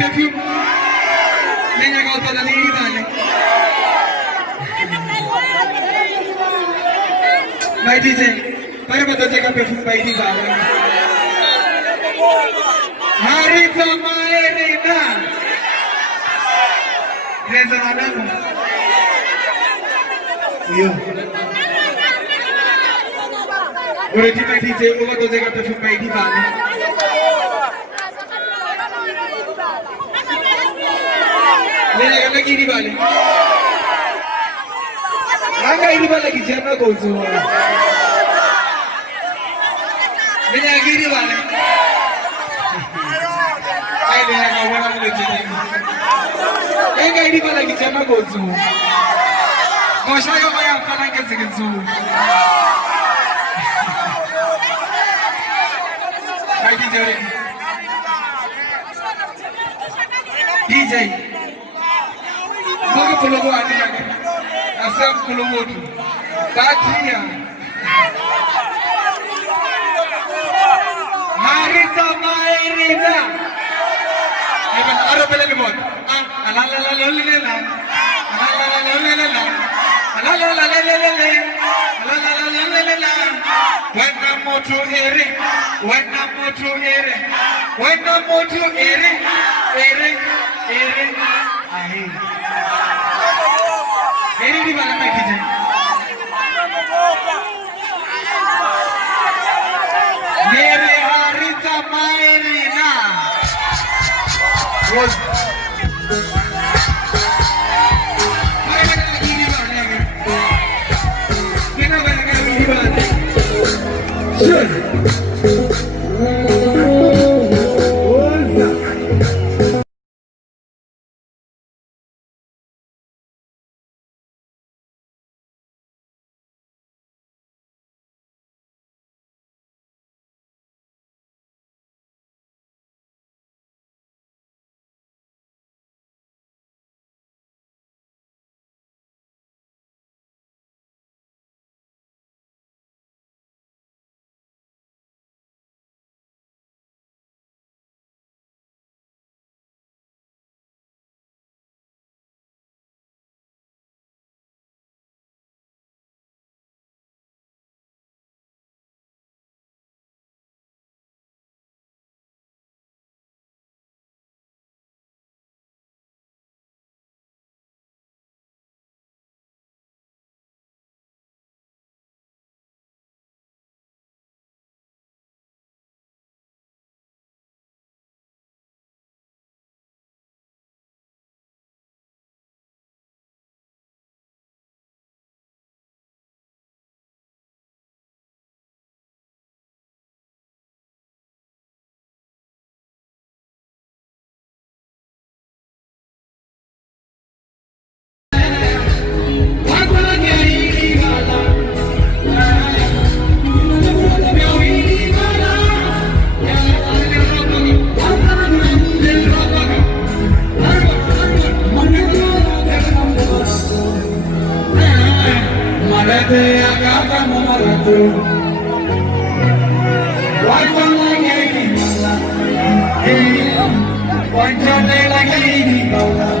perfume. Nenya kau tahu tadi ini mana? Baik DJ, pada betul cakap perfume baik di bawah. Hari Samairina. Reza mana? Yo. Udah di DJ, udah betul cakap perfume baik di bawah. Nenya lagi di bawah. Angga ini lagi jangan kau semua. Nenya lagi di bawah. Ayo nenya kau orang lucu ni. Angga ini lagi jangan kau semua. Kau saya kau yang kalang kesini semua. Baik DJ. DJ. Kau perlu buat ni lagi. Asam kulumut, Katia, Hari Samairina. Ibu ada bela ni buat. Wena motu ere, ahi. Ini di mana lagi je? Mere hari Samairina. Mana lagi di mana lagi? Mana lagi di mana? Sure. One lagi